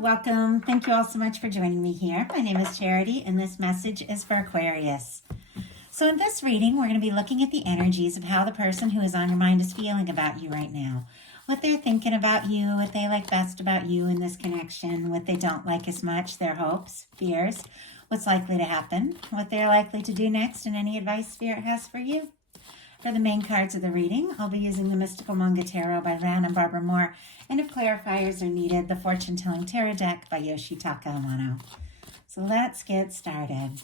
welcome. Thank you all so much for joining me here. My name is Charity, and this message is for Aquarius. So in this reading, we're going to be looking at the energies of how the person who is on your mind is feeling about you right now. What they're thinking about you, what they like best about you in this connection, what they don't like as much, their hopes, fears, what's likely to happen, what they're likely to do next, and any advice Spirit has for you. For the main cards of the reading, I'll be using the Mystical Manga Tarot by Ran and Barbara Moore, and if clarifiers are needed, the Fortune Telling Tarot Deck by Yoshitaka Amano. So let's get started.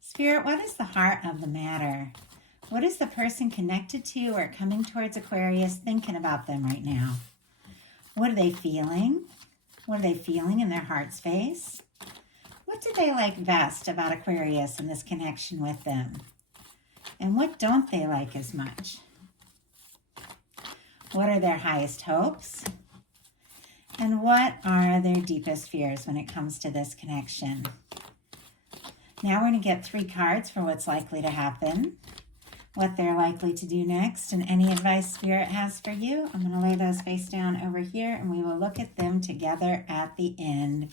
Spirit, what is the heart of the matter? What is the person connected to or coming towards Aquarius thinking about them right now? What are they feeling? What are they feeling in their heart space? What do they like best about Aquarius and this connection with them? And what don't they like as much? What are their highest hopes? And what are their deepest fears when it comes to this connection? Now we're going to get 3 cards for what's likely to happen, what they're likely to do next, and any advice Spirit has for you. I'm going to lay those face down over here, and we will look at them together at the end.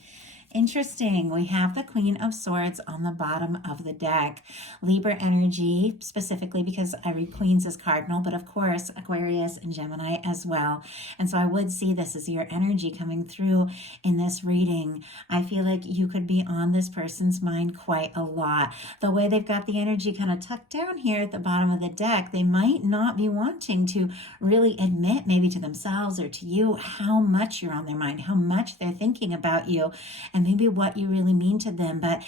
Interesting. We have the Queen of Swords on the bottom of the deck. Libra energy, specifically because I read Queens as cardinal, but of course Aquarius and Gemini as well. And so I would see this as your energy coming through in this reading. I feel like you could be on this person's mind quite a lot. The way they've got the energy kind of tucked down here at the bottom of the deck, they might not be wanting to really admit maybe to themselves or to you how much you're on their mind, how much they're thinking about you, and maybe what you really mean to them. But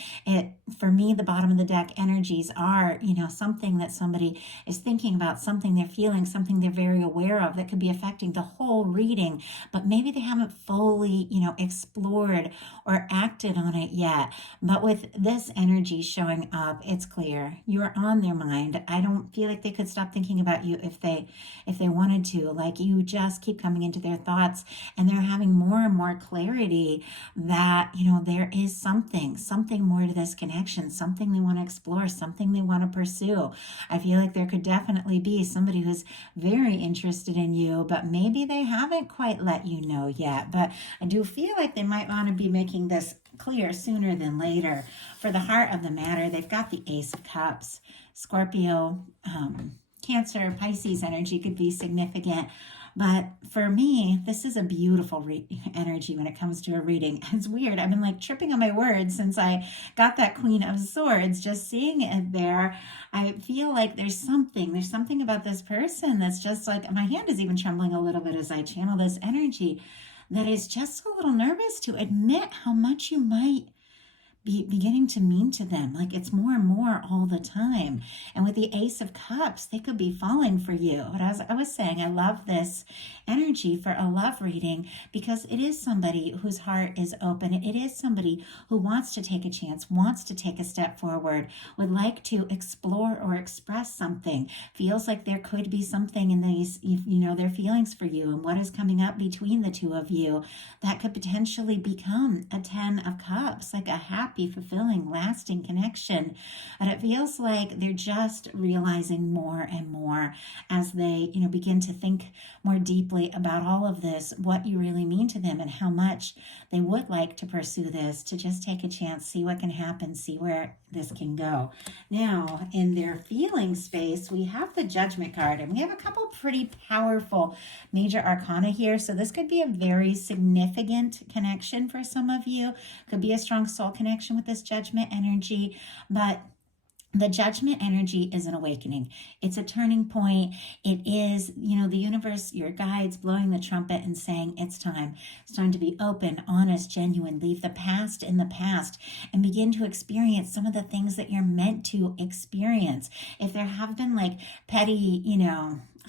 for me, the bottom of the deck energies are, something that somebody is thinking about, something they're feeling, something they're very aware of that could be affecting the whole reading, but maybe they haven't fully, explored or acted on it yet. But with this energy showing up, it's clear you're on their mind. I don't feel like they could stop thinking about you if they wanted to. Like, you just keep coming into their thoughts, and they're having more and more clarity that, there is something more to this connection, something they want to explore, something they want to pursue. I feel like there could definitely be somebody who's very interested in you, but maybe they haven't quite let you know yet. But I do feel like they might want to be making this clear sooner than later. For the heart of the matter, they've got the Ace of Cups. Scorpio, Cancer, Pisces energy could be significant. But for me, this is a beautiful energy when it comes to a reading. It's weird. I've been like tripping on my words since I got that Queen of Swords. Just seeing it there, I feel like there's something about this person that's just like, my hand is even trembling a little bit as I channel this energy, that is just a little nervous to admit how much you might be beginning to mean to them. Like, it's more and more all the time. And with the Ace of Cups, they could be falling for you. But as I was saying, I love this energy for a love reading because it is somebody whose heart is open. It is somebody who wants to take a chance, wants to take a step forward, would like to explore or express something, feels like there could be something in these, their feelings for you and what is coming up between the two of you that could potentially become a 10 of Cups, like a happy, fulfilling, lasting connection. And it feels like they're just realizing more and more as they, begin to think more deeply about all of this, what you really mean to them and how much they would like to pursue this, to just take a chance, see what can happen, see where this can go. Now, in their feeling space, we have the Judgment card, and we have a couple pretty powerful major arcana here. So this could be a very significant connection for some of you. Could be a strong soul connection with this Judgment energy, but the Judgment energy is an awakening. It's a turning point. It is, the universe, your guides blowing the trumpet and saying, it's time. It's time to be open, honest, genuine. Leave the past in the past and begin to experience some of the things that you're meant to experience. If there have been like petty,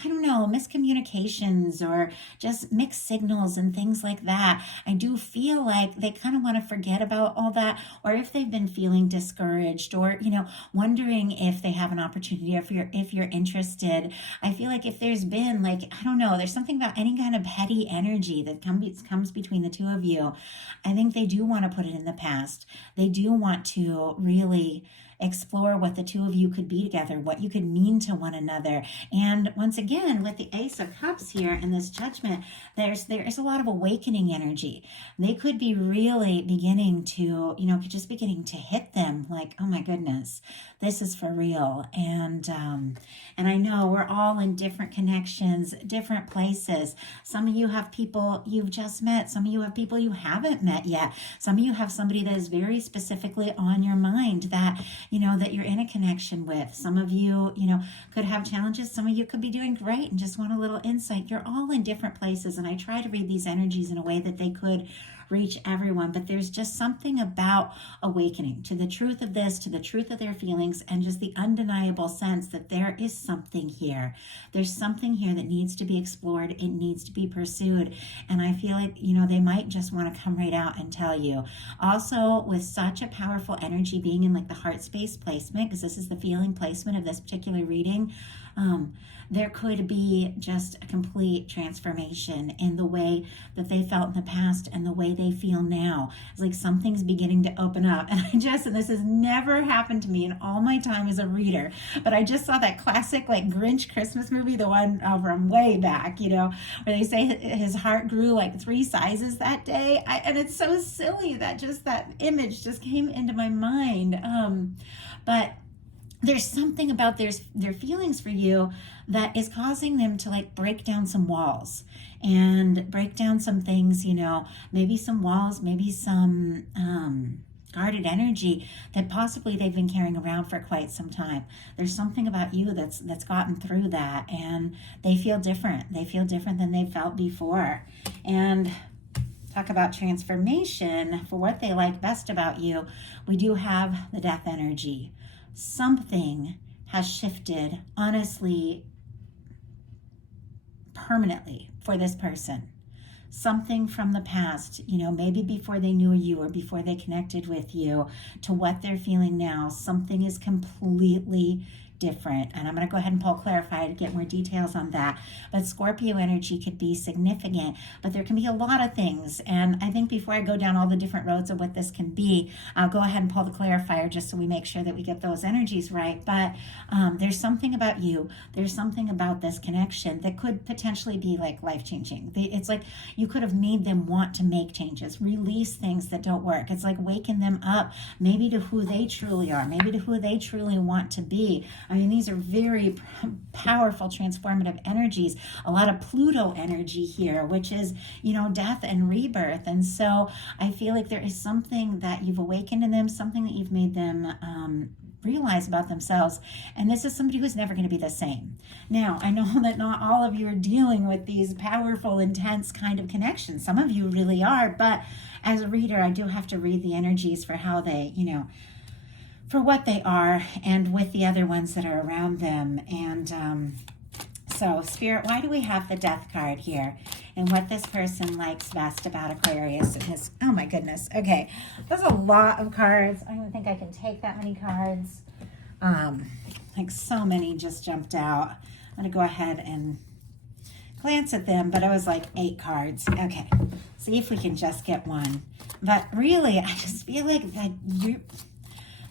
miscommunications or just mixed signals and things like that, I do feel like they kind of want to forget about all that. Or if they've been feeling discouraged or, wondering if they have an opportunity, or if you're interested. I feel like if there's been there's something about any kind of petty energy that comes between the two of you, I think they do want to put it in the past. They do want to really explore what the two of you could be together, what you could mean to one another. And once again, with the Ace of Cups here and this Judgment, there is a lot of awakening energy. They could be really beginning to, just beginning to hit them like, oh my goodness, this is for real. And I know we're all in different connections, different places. Some of you have people you've just met. Some of you have people you haven't met yet. Some of you have somebody that is very specifically on your mind that, that you're in a connection with. Some of you, could have challenges. Some of you could be doing great and just want a little insight. You're all in different places. And I try to read these energies in a way that they could reach everyone, but there's just something about awakening to the truth of this, to the truth of their feelings, and just the undeniable sense that there is something here. There's something here that needs to be explored. It needs to be pursued. And I feel like, they might just want to come right out and tell you. Also, with such a powerful energy being in like the heart space placement, because this is the feeling placement of this particular reading, there could be just a complete transformation in the way that they felt in the past and the way they feel now. It's like something's beginning to open up. And and this has never happened to me in all my time as a reader, but I just saw that classic like Grinch Christmas movie, the one from way back, where they say his heart grew like 3 sizes that day. And it's so silly that just that image just came into my mind. But there's something about their feelings for you that is causing them to like break down some walls and break down some things, maybe some walls, maybe some guarded energy that possibly they've been carrying around for quite some time. There's something about you that's gotten through that, and they feel different. They feel different than they felt before. And talk about transformation for what they like best about you. We do have the Death energy. Something has shifted, honestly, permanently for this person. Something from the past, maybe before they knew you or before they connected with you, to what they're feeling now. Something is completely different. And I'm going to go ahead and pull Clarify to get more details on that. But Scorpio energy could be significant, but there can be a lot of things. And I think before I go down all the different roads of what this can be, I'll go ahead and pull the clarifier just so we make sure that we get those energies right. But there's something about you. There's something about this connection that could potentially be like life-changing. It's like you could have made them want to make changes, release things that don't work. It's like waking them up maybe to who they truly are, maybe to who they truly want to be. I mean, these are very powerful, transformative energies. A lot of Pluto energy here, which is, death and rebirth. And so I feel like there is something that you've awakened in them, something that you've made them realize about themselves. And this is somebody who's never going to be the same. Now, I know that not all of you are dealing with these powerful, intense kind of connections. Some of you really are, but as a reader, I do have to read the energies for how they, for what they are, and with the other ones that are around them. And so, Spirit, why do we have the Death card here? And what this person likes best about Aquarius and his, oh my goodness. Okay, that's a lot of cards. I don't think I can take that many cards. Like so many just jumped out. I'm going to go ahead and glance at them, but it was like 8 cards. Okay, see if we can just get one. But really, I just feel like that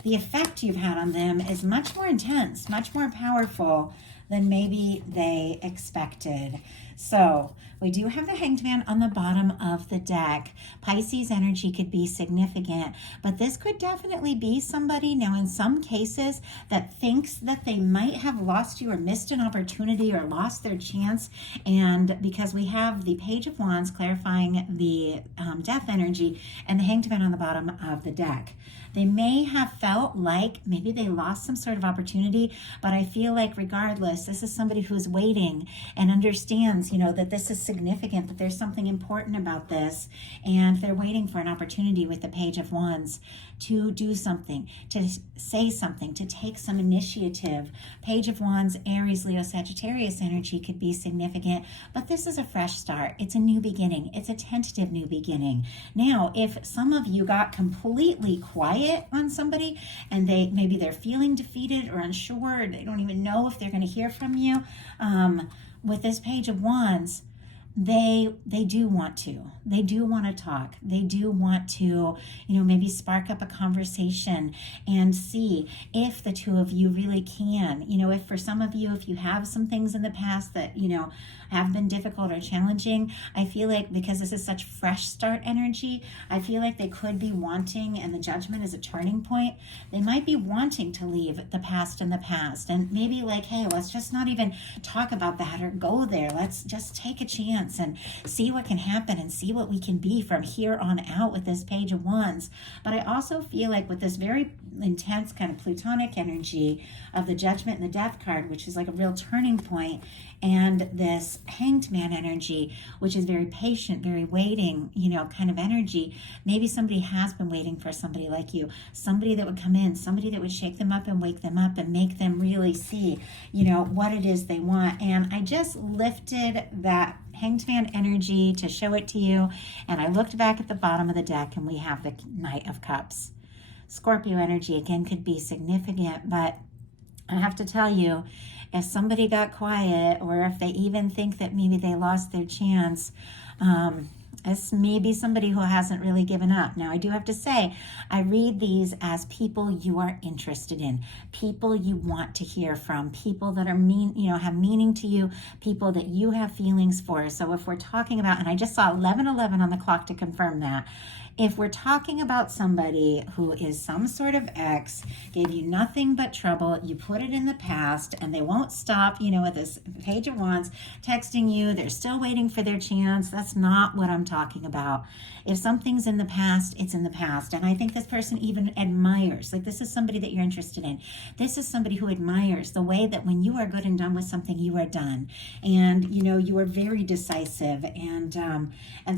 the effect you've had on them is much more intense, much more powerful than maybe they expected. So we do have the Hanged Man on the bottom of the deck. Pisces energy could be significant, but this could definitely be somebody now in some cases that thinks that they might have lost you or missed an opportunity or lost their chance. And because we have the Page of Wands clarifying the Death energy and the Hanged Man on the bottom of the deck, they may have felt like maybe they lost some sort of opportunity, but I feel like regardless, this is somebody who's waiting and understands, that this is significant, that there's something important about this, and they're waiting for an opportunity with the Page of Wands to do something, to say something, to take some initiative. Page of Wands, Aries, Leo, Sagittarius energy could be significant, but this is a fresh start. It's a new beginning. It's a tentative new beginning. Now, if some of you got completely quiet on somebody and maybe they're feeling defeated or unsure, they don't even know if they're going to hear from you, with this Page of Wands, they do want to. They do want to talk. They do want to, maybe spark up a conversation and see if the two of you really can. If for some of you, if you have some things in the past that, have been difficult or challenging, I feel like because this is such fresh start energy, I feel like they could be wanting, and the Judgment is a turning point. They might be wanting to leave the past in the past and maybe like, hey, let's just not even talk about that or go there. Let's just take a chance and see what can happen and see what we can be from here on out with this Page of Wands. But I also feel like with this very intense kind of Plutonic energy of the Judgment and the Death card, which is like a real turning point, and this Hanged Man energy, which is very patient, very waiting, kind of energy. Maybe somebody has been waiting for somebody like you, somebody that would come in, somebody that would shake them up and wake them up and make them really see, what it is they want. And I just lifted that Hanged Man energy to show it to you. And I looked back at the bottom of the deck and we have the Knight of Cups. Scorpio energy, again, could be significant, but I have to tell you, if somebody got quiet or if they even think that maybe they lost their chance, it's maybe somebody who hasn't really given up. Now, I do have to say, I read these as people you are interested in, people you want to hear from, people that are have meaning to you, people that you have feelings for. So if we're talking about, and I just saw 11:11 on the clock to confirm that, if we're talking about somebody who is some sort of ex, gave you nothing but trouble, you put it in the past, and they won't stop, with this Page of Wands, texting you, they're still waiting for their chance. That's not what I'm talking about. If something's in the past, it's in the past. And I think this person even admires, like this is somebody that you're interested in. This is somebody who admires the way that when you are good and done with something, you are done. And, you are very decisive. And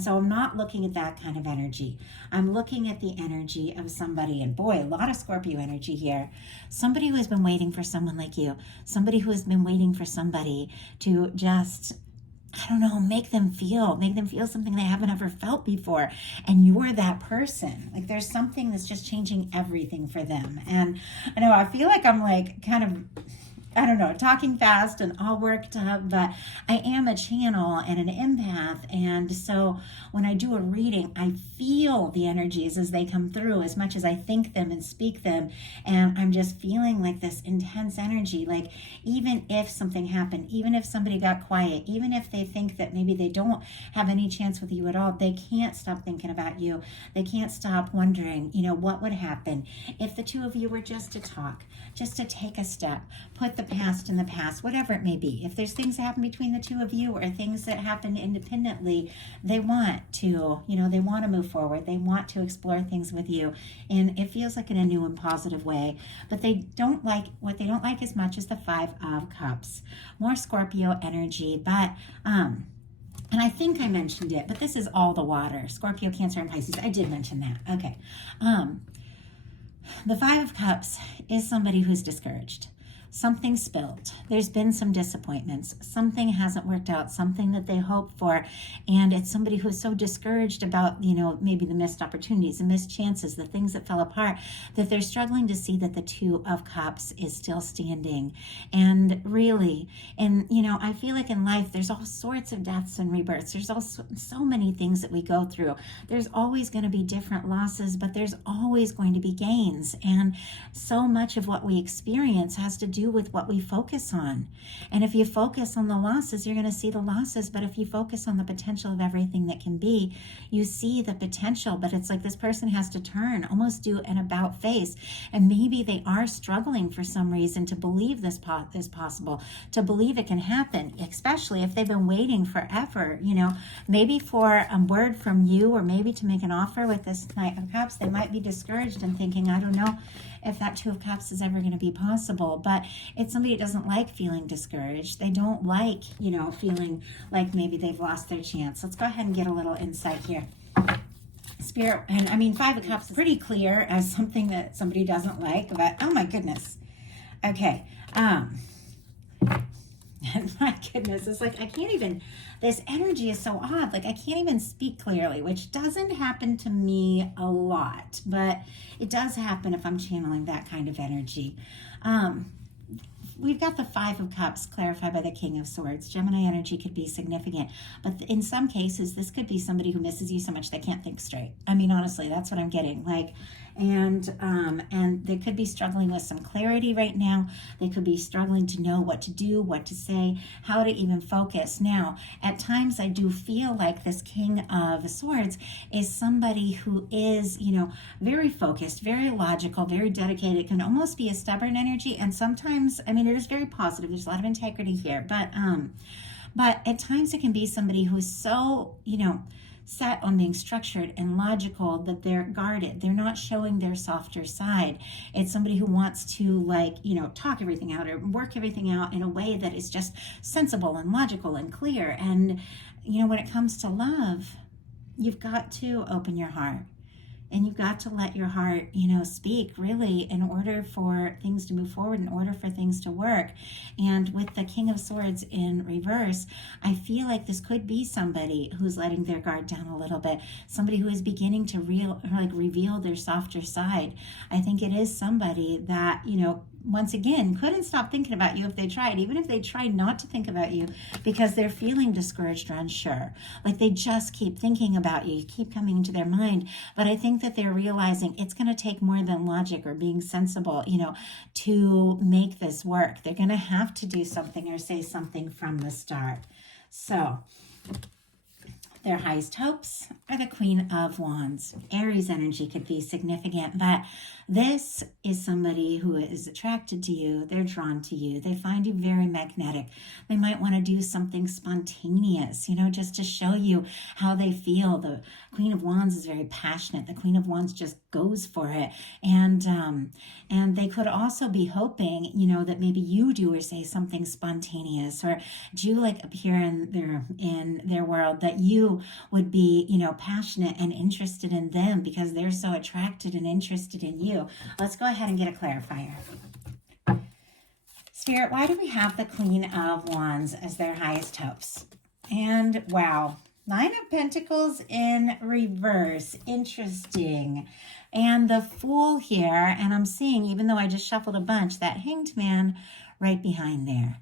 so I'm not looking at that kind of energy. I'm looking at the energy of somebody, and boy, a lot of Scorpio energy here. Somebody who has been waiting for someone like you. Somebody who has been waiting for somebody to just, I don't know, make them feel something they haven't ever felt before. And you're that person. Like there's something that's just changing everything for them. And I know, I feel like I'm like kind of, I don't know, talking fast and all worked up, but I am a channel and an empath. And so when I do a reading, I feel the energies as they come through as much as I think them and speak them. And I'm just feeling like this intense energy. Like even if something happened, even if somebody got quiet, even if they think that maybe they don't have any chance with you at all, they can't stop thinking about you. They can't stop wondering, what would happen if the two of you were just to talk, just to take a step, put the past in the past, whatever it may be. If there's things that happen between the two of you or things that happen independently, they want to, they want to move forward. They want to explore things with you. And it feels like in a new and positive way. But what they don't like as much is the Five of Cups. More Scorpio energy, but and I think I mentioned it, but this is all the water. Scorpio, Cancer, and Pisces. I did mention that. Okay. The Five of Cups is somebody who's discouraged. Something spilled. There's been some disappointments. Something hasn't worked out, something that they hoped for. And it's somebody who's so discouraged about, maybe the missed opportunities, the missed chances, the things that fell apart, that they're struggling to see that the Two of Cups is still standing. And really, I feel like in life, there's all sorts of deaths and rebirths. There's also so many things that we go through. There's always going to be different losses, but there's always going to be gains. And so much of what we experience has to do with what we focus on. And if you focus on the losses, you're going to see the losses. But if you focus on the potential of everything that can be, you see the potential. But it's like this person has to turn, almost do an about face. And maybe they are struggling for some reason to believe this is possible, to believe it can happen, especially if they've been waiting forever, maybe for a word from you, or maybe to make an offer with this Knight of Cups. They might be discouraged and thinking, I don't know if that Two of Cups is ever going to be possible. But it's somebody that doesn't like feeling discouraged. They don't like, feeling like maybe they've lost their chance. Let's go ahead and get a little insight here. Spirit, and Five of Cups is pretty clear as something that somebody doesn't like, but oh my goodness. Okay. My goodness, it's like I can't even, this energy is so odd. Like I can't even speak clearly, which doesn't happen to me a lot, but it does happen if I'm channeling that kind of energy. we've got the Five of Cups clarified by the King of Swords. Gemini energy could be significant, but in some cases, this could be somebody who misses you so much they can't think straight. I mean, honestly, that's what I'm getting. Like, and they could be struggling with some clarity right now. They could be struggling to know what to do, what to say, how to even focus. Now, at times, I do feel like this King of Swords is somebody who is, you know, very focused, very logical, very dedicated. It can almost be a stubborn energy, and sometimes, I mean, it is very positive. There's a lot of integrity here, but at times it can be somebody who is so, you know, set on being structured and logical that they're guarded. They're not showing their softer side. It's somebody who wants to, like, you know, talk everything out or work everything out in a way that is just sensible and logical and clear. And, you know, when it comes to love, you've got to open your heart. And you've got to let your heart, you know, speak really in order for things to move forward, in order for things to work. And with the King of Swords in reverse, I feel like this could be somebody who's letting their guard down a little bit, somebody who is beginning to reveal their softer side. I think it is somebody that, you know, once again, couldn't stop thinking about you if they tried, even if they tried not to think about you, because they're feeling discouraged or unsure. Like they just keep thinking about you, keep coming into their mind. But I think that they're realizing it's going to take more than logic or being sensible, you know, to make this work. They're going to have to do something or say something from the start. So their highest hopes are the Queen of Wands. Aries energy could be significant, but this is somebody who is attracted to you. They're drawn to you. They find you very magnetic. They might want to do something spontaneous, you know, just to show you how they feel. The Queen of Wands is very passionate. The Queen of Wands just goes for it. And they could also be hoping, you know, that maybe you do or say something spontaneous, or do like appear in their world, that you would be, you know, passionate and interested in them because they're so attracted and interested in you. Let's go ahead and get a clarifier. Spirit, why do we have the Queen of Wands as their highest hopes? And wow, Nine of Pentacles in reverse. Interesting. And the Fool here, and I'm seeing, even though I just shuffled a bunch, that Hanged Man right behind there.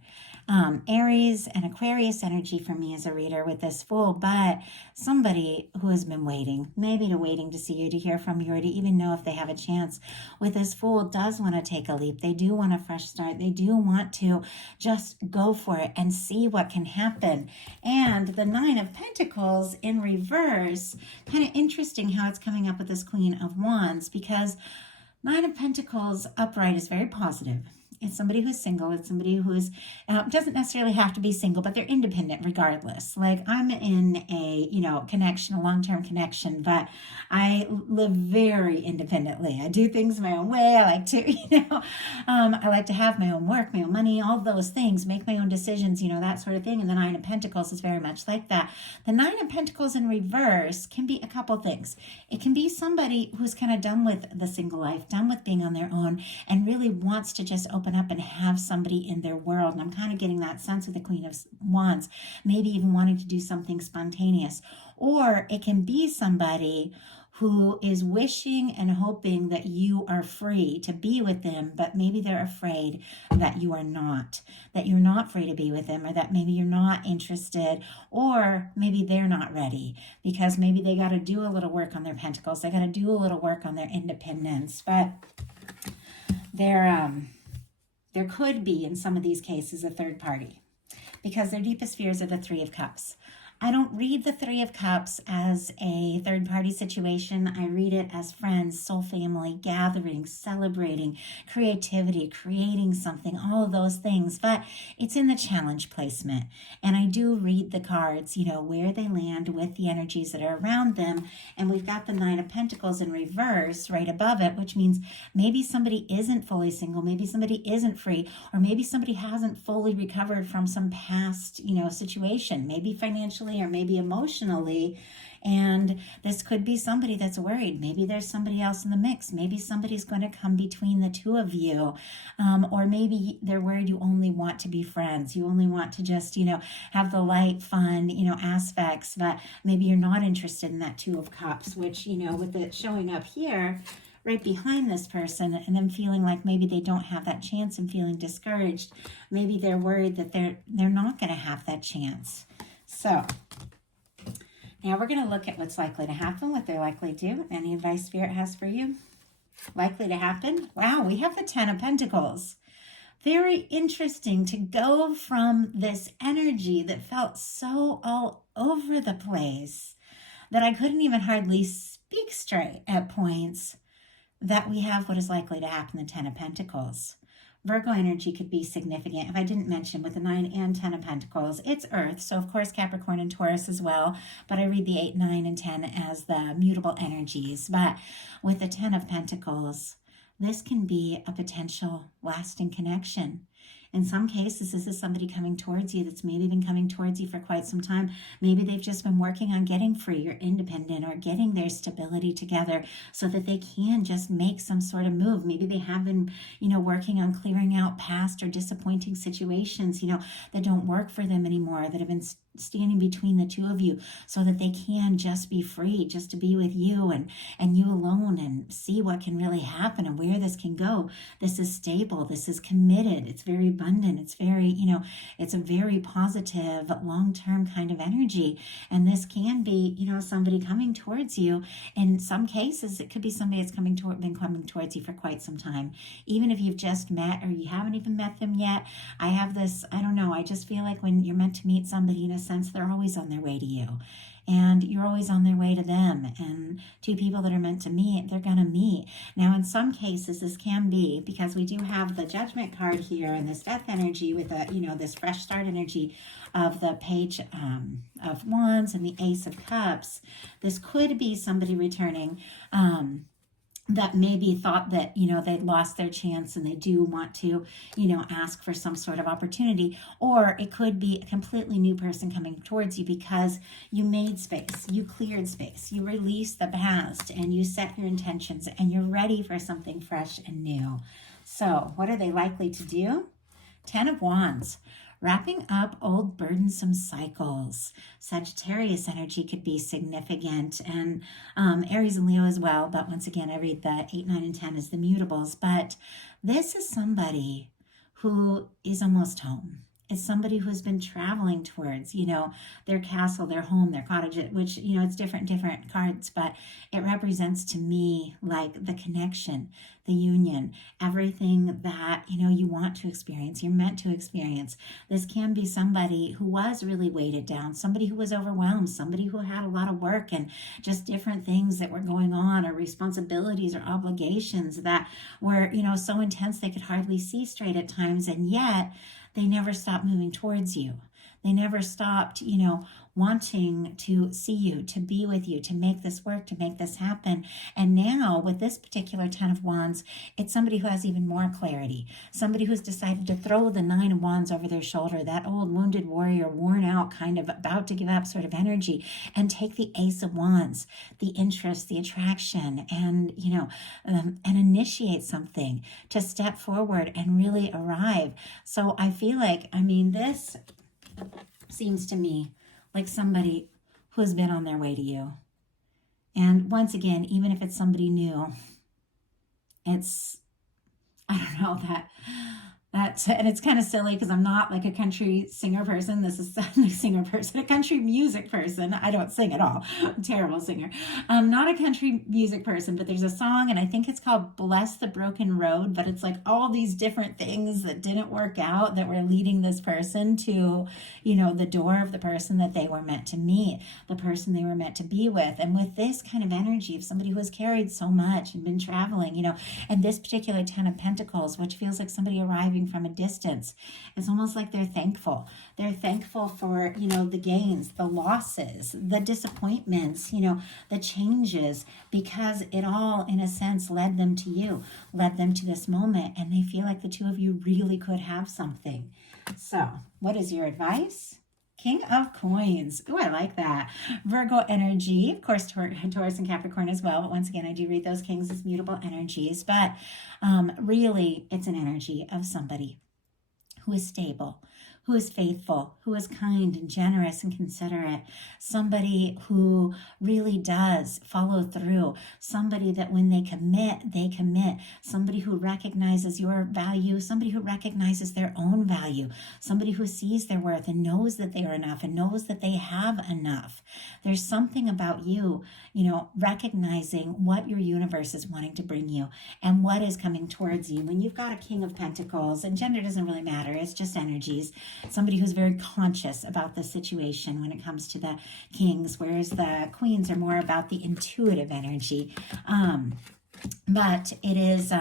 Aries and Aquarius energy for me as a reader with this Fool, but somebody who has been waiting, maybe waiting to see you, to hear from you, or to even know if they have a chance. With this Fool, does want to take a leap. They do want a fresh start. They do want to just go for it and see what can happen. And the Nine of Pentacles in reverse, kind of interesting how it's coming up with this Queen of Wands, because Nine of Pentacles upright is very positive. It's somebody who's single. It's somebody who's doesn't necessarily have to be single, but they're independent regardless. Like I'm in a, you know, connection, a long-term connection, but I live very independently. I do things my own way. I like to, you know, I like to have my own work, my own money, all those things, make my own decisions, you know, that sort of thing. And the Nine of Pentacles is very much like that. The Nine of Pentacles in reverse can be a couple things. It can be somebody who's kind of done with the single life, done with being on their own, and really wants to just open up and have somebody in their world. And I'm kind of getting that sense with the Queen of Wands, maybe even wanting to do something spontaneous. Or it can be somebody who is wishing and hoping that you are free to be with them, but maybe they're afraid that you are not, that you're not free to be with them, or that maybe you're not interested, or maybe they're not ready because maybe they got to do a little work on their pentacles. They got to do a little work on their independence, but there could be, in some of these cases, a third party, because their deepest fears are the Three of Cups. I don't read the Three of Cups as a third-party situation. I read it as friends, soul family, gathering, celebrating, creativity, creating something, all of those things. But it's in the challenge placement. And I do read the cards, you know, where they land with the energies that are around them. And we've got the Nine of Pentacles in reverse right above it, which means maybe somebody isn't fully single, maybe somebody isn't free, or maybe somebody hasn't fully recovered from some past, you know, situation, maybe financially or maybe emotionally. And this could be somebody that's worried. Maybe there's somebody else in the mix. Maybe somebody's going to come between the two of you. Or maybe they're worried you only want to be friends. You only want to just, you know, have the light, fun, you know, aspects. But maybe you're not interested in that Two of Cups, which, you know, with it showing up here, right behind this person and them feeling like maybe they don't have that chance and feeling discouraged. Maybe they're worried that they're not going to have that chance. So now we're going to look at what's likely to happen, what they're likely to do. Any advice Spirit has for you? Likely to happen? Wow, we have the 10 of Pentacles. Very interesting to go from this energy that felt so all over the place that I couldn't even hardly speak straight at points, that we have what is likely to happen, the 10 of Pentacles. Virgo energy could be significant. If I didn't mention, with the 9 and 10 of Pentacles, it's Earth. So, of course, Capricorn and Taurus as well. But I read the 8, 9, and 10 as the mutable energies. But with the 10 of Pentacles, this can be a potential lasting connection. In some cases, this is somebody coming towards you that's maybe been coming towards you for quite some time. Maybe they've just been working on getting free or independent or getting their stability together so that they can just make some sort of move. Maybe they have been, working on clearing out past or disappointing situations, that don't work for them anymore, that have been standing between the two of you so that they can just be free, just to be with you and you alone, and see what can really happen and where this can go. This is stable. This is committed. It's very abundant. It's very, it's a very positive, long-term kind of energy. And this can be, somebody coming towards you. In some cases, it could be somebody that's been coming towards you for quite some time. Even if you've just met or you haven't even met them yet, I have this, I don't know, I just feel like when you're meant to meet somebody, in a sense, they're always on their way to you. And you're always on their way to them. And two people that are meant to meet, they're going to meet. Now, in some cases, this can be, because we do have the Judgment card here and this Death energy with a, this fresh start energy of the Page of Wands and the Ace of Cups. This could be somebody returning that maybe thought that, they'd lost their chance and they do want to, ask for some sort of opportunity. Or it could be a completely new person coming towards you because you made space, you cleared space, you released the past, and you set your intentions, and you're ready for something fresh and new. So what are they likely to do? 10 of Wands. Wrapping up old burdensome cycles. Sagittarius energy could be significant, and Aries and Leo as well. But once again, I read the 8, 9, and 10 as the mutables. But this is somebody who is almost home. It's somebody who's been traveling towards, their castle, their home, their cottage, which, it's different cards, but it represents to me like the connection, the union, everything that, you want to experience, you're meant to experience. This can be somebody who was really weighted down, somebody who was overwhelmed, somebody who had a lot of work and just different things that were going on, or responsibilities or obligations that were, so intense they could hardly see straight at times, and yet they never stopped moving towards you. They never stopped, wanting to see you, to be with you, to make this work, to make this happen. And now with this particular 10 of Wands, it's somebody who has even more clarity. Somebody who's decided to throw the 9 of Wands over their shoulder, that old wounded warrior, worn out, kind of about to give up sort of energy, and take the Ace of Wands, the interest, the attraction, and, and initiate something, to step forward and really arrive. So I feel like, this seems to me like somebody who has been on their way to you. And once again, even if it's somebody new, it's, I don't know, and it's kind of silly because I'm not like a country singer person. This is a singer person, a country music person. I don't sing at all. I'm a terrible singer. I'm not a country music person, but there's a song, and I think it's called Bless the Broken Road, but it's like all these different things that didn't work out that were leading this person to, the door of the person that they were meant to meet, the person they were meant to be with. And with this kind of energy of somebody who has carried so much and been traveling, and this particular 10 of Pentacles, which feels like somebody arriving from a distance, it's almost like they're thankful. They're thankful for, the gains, the losses, the disappointments, the changes, because it all, in a sense, led them to you, led them to this moment, and they feel like the two of you really could have something. So, what is your advice? King of Coins. Oh, I like that. Virgo energy. Of course, Taurus and Capricorn as well. But once again, I do read those kings as mutable energies. But really, it's an energy of somebody who is stable, who is faithful, who is kind and generous and considerate, somebody who really does follow through, somebody that when they commit, somebody who recognizes your value, somebody who recognizes their own value, somebody who sees their worth and knows that they are enough and knows that they have enough. There's something about you, recognizing what your universe is wanting to bring you and what is coming towards you. When you've got a King of Pentacles, and gender doesn't really matter, it's just energies, somebody who's very conscious about the situation when it comes to the Kings, whereas the Queens are more about the intuitive energy. But it is,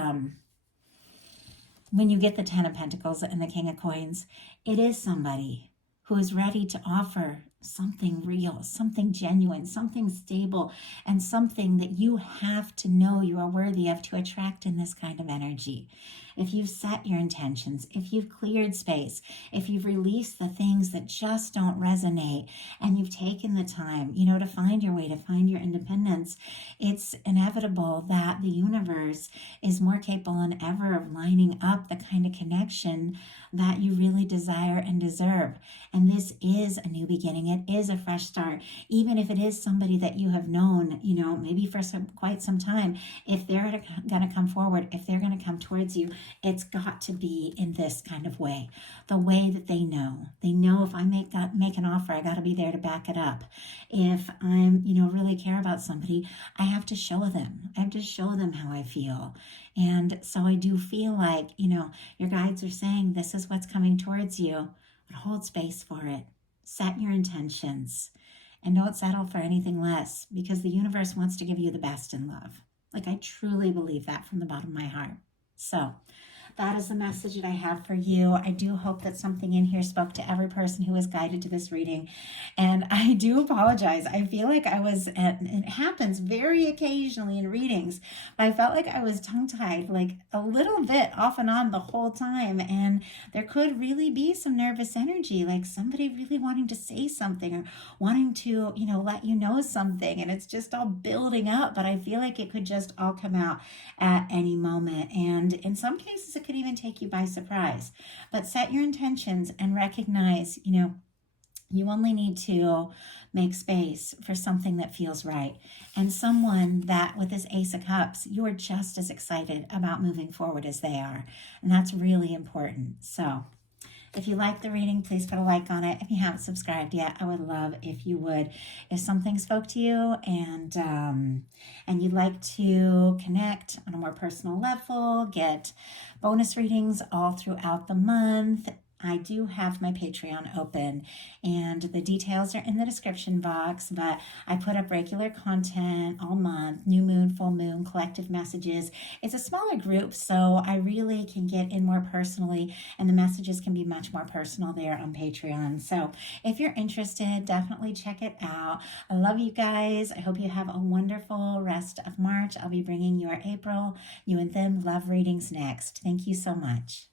when you get the Ten of Pentacles and the King of Coins, it is somebody who is ready to offer something real, something genuine, something stable, and something that you have to know you are worthy of to attract in this kind of energy. If you've set your intentions, if you've cleared space, if you've released the things that just don't resonate, and you've taken the time, to find your way, to find your independence, it's inevitable that the universe is more capable than ever of lining up the kind of connection that you really desire and deserve. And this is a new beginning. It is a fresh start. Even if it is somebody that you have known, maybe for quite some time, if they're going to come forward, if they're going to come towards you, it's got to be in this kind of way, the way that they know. They know if I make an offer, I got to be there to back it up. If I'm, really care about somebody, I have to show them. I have to show them how I feel. And so I do feel like, your guides are saying this is what's coming towards you, but hold space for it. Set your intentions and don't settle for anything less, because the universe wants to give you the best in love. Like, I truly believe that from the bottom of my heart. So that is the message that I have for you. I do hope that something in here spoke to every person who was guided to this reading. And I do apologize. I feel like it happens very occasionally in readings, but I felt like I was tongue-tied like a little bit off and on the whole time. And there could really be some nervous energy, like somebody really wanting to say something or wanting to, let you know something. And it's just all building up, but I feel like it could just all come out at any moment. And in some cases, it could even take you by surprise. But set your intentions and recognize, you only need to make space for something that feels right. And someone that, with this Ace of Cups, you are just as excited about moving forward as they are. And that's really important. So if you like the reading, please put a like on it. If you haven't subscribed yet, I would love if you would. If something spoke to you and you'd like to connect on a more personal level, get bonus readings all throughout the month, I do have my Patreon open, and the details are in the description box, but I put up regular content all month, new moon, full moon, collective messages. It's a smaller group, so I really can get in more personally, and the messages can be much more personal there on Patreon. So if you're interested, definitely check it out. I love you guys. I hope you have a wonderful rest of March. I'll be bringing your April, you and them love readings next. Thank you so much.